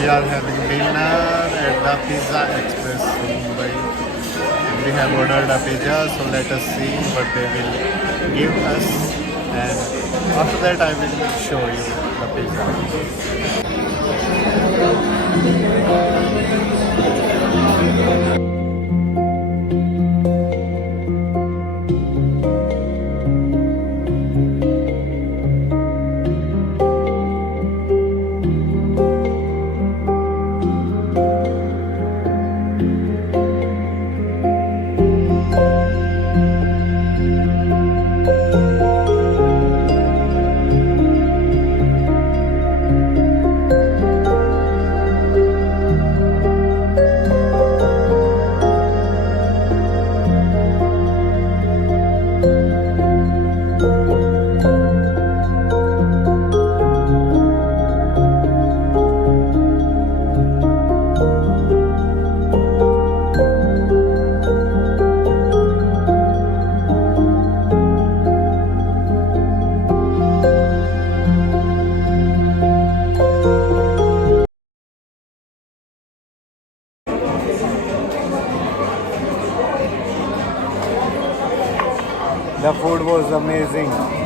We are having dinner at the Pizza Express Mumbai. We have ordered a pizza, so let us see what they will give us. And after that, I will show you the pizza. The food was amazing.